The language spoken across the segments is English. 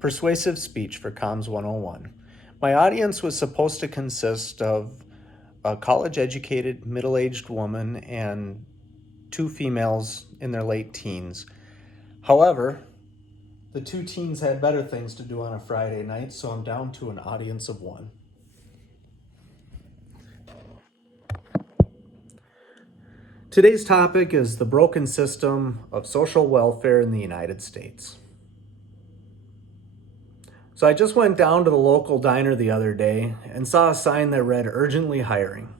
Persuasive speech for coms101. My audience was supposed to consist of a college-educated, middle-aged woman and two females in their late teens. However, the two teens had better things to do on a Friday night, so I'm down to an audience of one. Today's topic is the broken system of social welfare in the United States. So I just went down to the local diner the other day and saw a sign that read urgently hiring.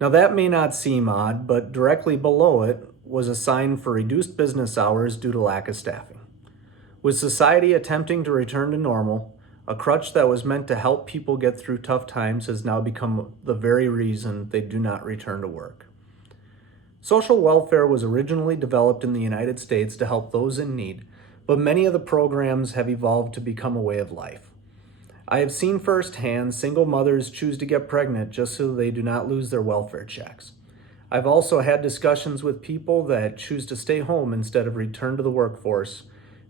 Now that may not seem odd, but directly below it was a sign for reduced business hours due to lack of staffing. With society attempting to return to normal, a crutch that was meant to help people get through tough times has now become the very reason they do not return to work. Social welfare was originally developed in the United States to help those in need, but many of the programs have evolved to become a way of life. I have seen firsthand single mothers choose to get pregnant just so they do not lose their welfare checks. I've also had discussions with people that choose to stay home instead of return to the workforce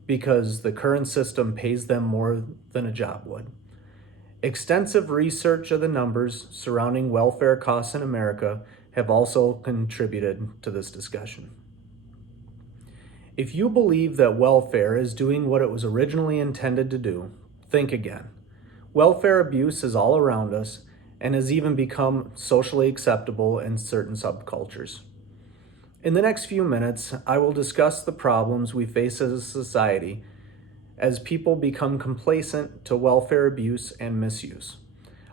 because the current system pays them more than a job would. Extensive research of the numbers surrounding welfare costs in America have also contributed to this discussion. If you believe that welfare is doing what it was originally intended to do, think again. Welfare abuse is all around us and has even become socially acceptable in certain subcultures. In the next few minutes, I will discuss the problems we face as a society as people become complacent to welfare abuse and misuse.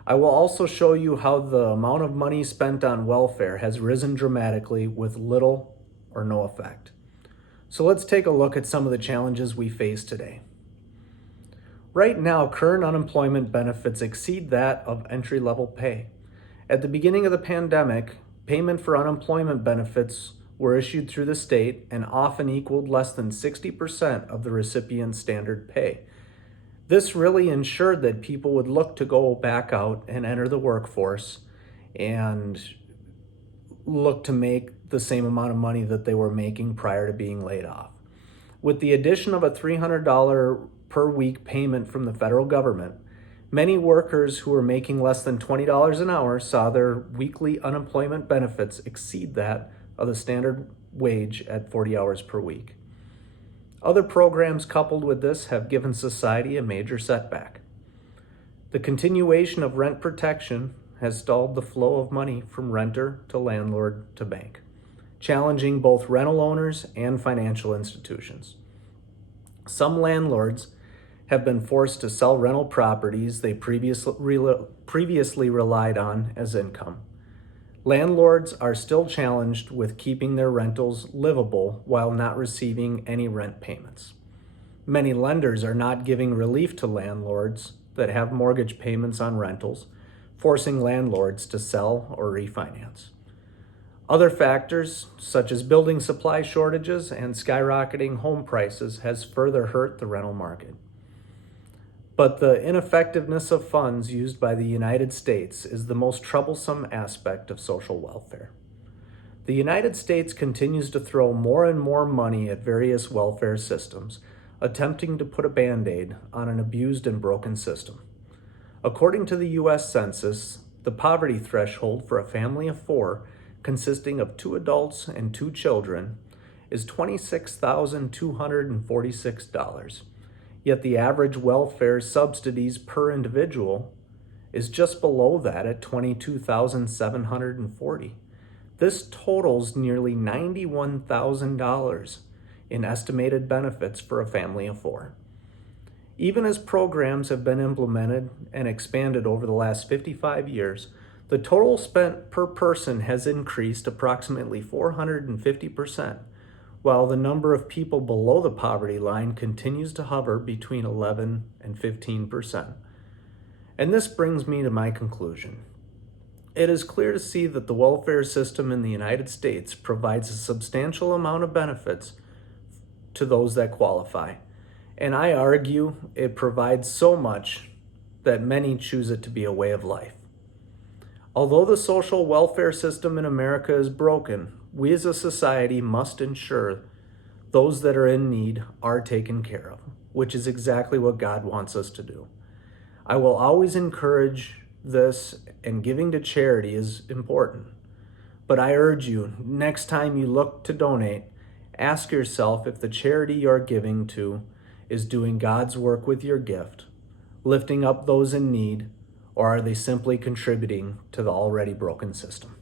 I will also show you how the amount of money spent on welfare has risen dramatically with little or no effect. So let's take a look at some of the challenges we face today. Right now, current unemployment benefits exceed that of entry-level pay. At the beginning of the pandemic, payment for unemployment benefits were issued through the state and often equaled less than 60% of the recipient's standard pay. This really ensured that people would look to go back out and enter the workforce and look to make the same amount of money that they were making prior to being laid off. With the addition of a $300 per week payment from the federal government, many workers who were making less than $20 an hour saw their weekly unemployment benefits exceed that of the standard wage at 40 hours per week. Other programs coupled with this have given society a major setback. The continuation of rent protection has stalled the flow of money from renter to landlord to bank, challenging both rental owners and financial institutions. Some landlords have been forced to sell rental properties they previously relied on as income. Landlords are still challenged with keeping their rentals livable while not receiving any rent payments. Many lenders are not giving relief to landlords that have mortgage payments on rentals, forcing landlords to sell or refinance. Other factors, such as building supply shortages and skyrocketing home prices, has further hurt the rental market. But the ineffectiveness of funds used by the United States is the most troublesome aspect of social welfare. The United States continues to throw more and more money at various welfare systems, attempting to put a Band-Aid on an abused and broken system. According to the U.S. Census, the poverty threshold for a family of four, consisting of 2 adults and 2 children, is $26,246. Yet the average welfare subsidies per individual is just below that at $22,740. This totals nearly $91,000 in estimated benefits for a family of 4. Even as programs have been implemented and expanded over the last 55 years, the total spent per person has increased approximately 450%. While the number of people below the poverty line continues to hover between 11 and 15%. And this brings me to my conclusion. It is clear to see that the welfare system in the United States provides a substantial amount of benefits to those that qualify. And I argue it provides so much that many choose it to be a way of life. Although the social welfare system in America is broken, we as a society must ensure those that are in need are taken care of. which is exactly what God wants us to do. I will always encourage this, and giving to charity is important. But I urge you, next time you look to donate, ask yourself if the charity you're giving to is doing God's work with your gift, lifting up those in need, or are they simply contributing to the already broken system?